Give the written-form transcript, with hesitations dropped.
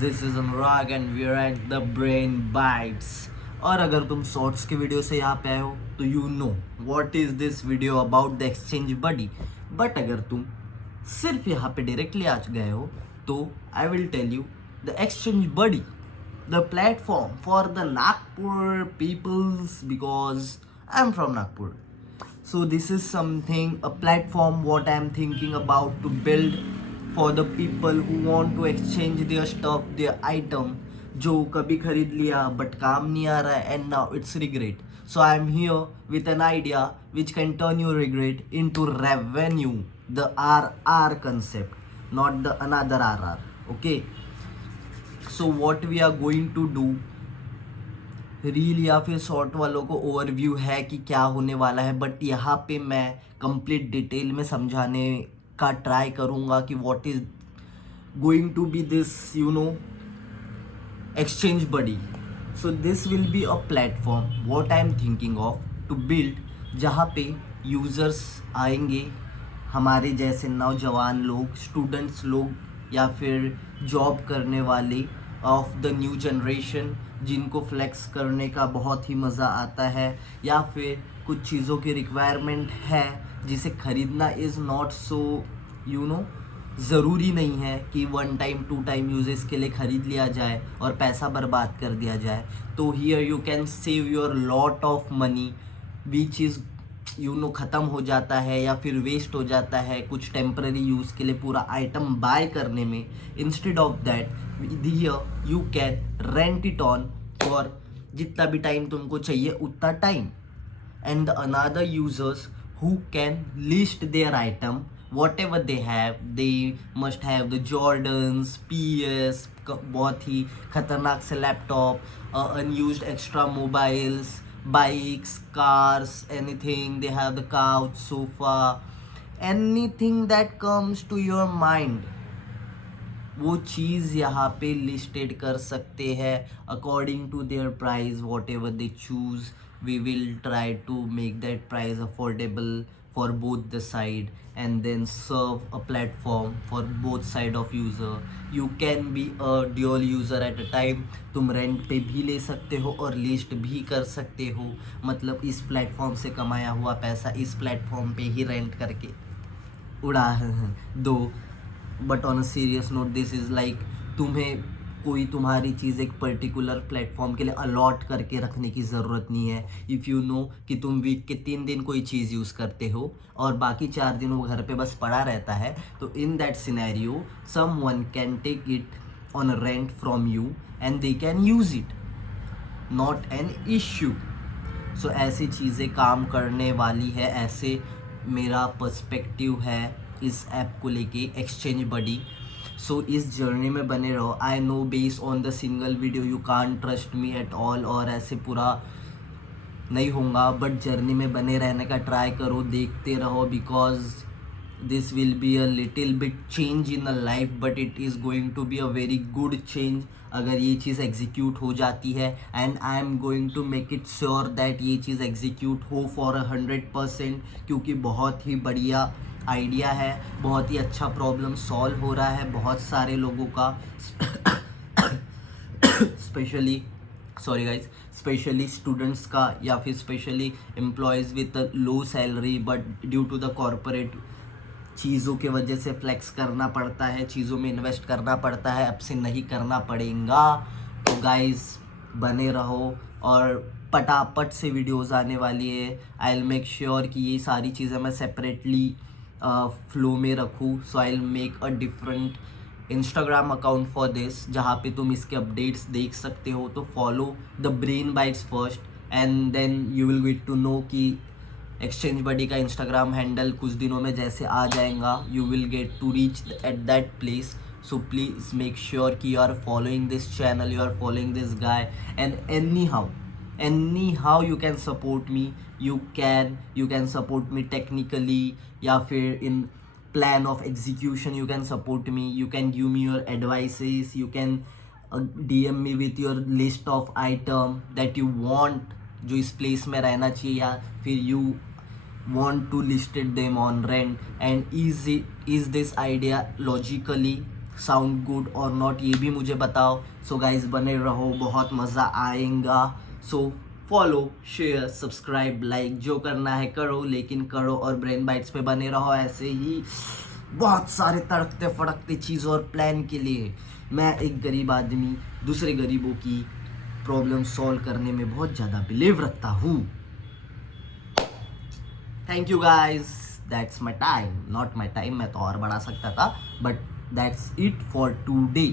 This is Anurag and we are at the brain bites. और अगर तुम शॉर्ट्स के वीडियो से यहाँ पे आए हो तो you know what is this video about the exchange buddy. But अगर तुम सिर्फ यहाँ पे डायरेक्टली आ गए हो तो I will tell you the exchange buddy, the platform for the Nagpur peoples because I'm from Nagpur. So this is something, a platform what I'm thinking about to build for the people who want to exchange their stuff, their item जो कभी खरीद लिया but काम नहीं आ रहा है and now it's regret. So I'm here with an idea which can turn your regret into revenue, the RR concept, not the another RR. Okay. So what we are going to do, reel या फिर short वालों को overview है कि क्या होने वाला है, बट यहाँ पे मैं कंप्लीट डिटेल में समझाने का ट्राई करूँगा कि what is going to be this exchange buddy. So this will be a platform what I am thinking of to build, जहाँ पे यूज़र्स आएंगे हमारे जैसे नौजवान लोग, स्टूडेंट्स लोग या फिर जॉब करने वाले ऑफ द न्यू जनरेशन जिनको फ्लेक्स करने का बहुत ही मज़ा आता है, या फिर कुछ चीज़ों की रिक्वायरमेंट है जिसे ख़रीदना इज़ नॉट सो ज़रूरी नहीं है कि 1 टाइम 2 टाइम यूजेस के लिए ख़रीद लिया जाए और पैसा बर्बाद कर दिया जाए. तो here you can save your lot of money which is ख़त्म हो जाता है या फिर वेस्ट हो जाता है कुछ टेम्पररी यूज़ के लिए पूरा आइटम बाय करने में. Instead of that here you can rent it on for जितना भी टाइम तुमको चाहिए उतना time. And another users who can list their item whatever they have. They must have the Jordans, PS, बहुत ही खतरनाक से laptop, unused extra mobiles, bikes, cars, anything. They have the couch, sofa, anything that comes to your mind, वो चीज़ यहाँ पे listed कर सकते हैं according to their price. Whatever they choose we will try to make that price affordable for both the side and then serve a platform for both side of user. You can be a dual user at a time. तुम rent पे भी ले सकते हो और list भी कर सकते हो, मतलब इस प्लेटफॉर्म से कमाया हुआ पैसा इस प्लेटफॉर्म पे ही रेंट करके उड़ा दो. But on a serious note this is like तुम्हें कोई तुम्हारी चीज़ एक पर्टिकुलर प्लेटफॉर्म के लिए अलॉट करके रखने की ज़रूरत नहीं है. इफ़ यू नो कि तुम वीक के 3 दिन कोई चीज़ यूज़ करते हो और बाकी 4 दिन वो घर पे बस पड़ा रहता है, तो in that scenario someone can take it on rent from you and they can use it, not an issue. So ऐसी चीज़ें काम करने वाली है, ऐसे मेरा पर्सपेक्टिव है इस ऐप को लेके एक्सचेंज बडी. सो इस जर्नी में बने रहो. I know based on the single video you can't trust me at all, और ऐसे पूरा नहीं होगा, बट जर्नी में बने रहने का ट्राई करो, देखते रहो, because this will be a little bit change in a life, but it is going to be a very good change अगर ये चीज़ एग्जीक्यूट हो जाती है. And I am going to make it sure that ये चीज़ execute हो for 100%, क्योंकि बहुत ही बढ़िया आइडिया है, बहुत ही अच्छा प्रॉब्लम सॉल्व हो रहा है बहुत सारे लोगों का. स्पेशली स्टूडेंट्स का, या फिर specially employees with low salary, but due to the corporate चीज़ों के वजह से फ्लेक्स करना पड़ता है, चीज़ों में इन्वेस्ट करना पड़ता है, अब से नहीं करना पड़ेगा. तो गाइस बने रहो और पटापट से वीडियोस आने वाली है. आई विल मेक श्योर कि ये सारी चीज़ें मैं सेपरेटली फ्लो में रखूँ. So I will make a different Instagram account for this, जहाँ पे तुम इसके अपडेट्स देख सकते हो. तो follow the brain bytes first and then you will get to know कि एक्सचेंज बडी का इंस्टाग्राम हैंडल कुछ दिनों में जैसे आ जाएगा, you will get to reach at that place. So please make sure कि you are following this channel, you are following this guy, and anyhow you can support me. You can support me technically, या फिर in plan of execution you can support me. You can give me your advices. You can DM me with your list of item that you want, जो इस place में रहना चाहिए, या फिर you want to listed them on rent. And is this idea logically sound good और not, ये भी मुझे बताओ. सो गाइज बने रहो, बहुत मज़ा आएगा. So follow, share, subscribe, like, जो करना है करो, लेकिन करो. और ब्रेन बाइट्स पे बने रहो ऐसे ही बहुत सारे तड़कते फड़कते चीज़ और प्लान के लिए. मैं एक गरीब आदमी दूसरे गरीबों की प्रॉब्लम सॉल्व करने में बहुत ज़्यादा बिलीव रखता हूँ. Thank you guys, that's my time, not my time, मैं तो और बढ़ा सकता था, but that's it for today.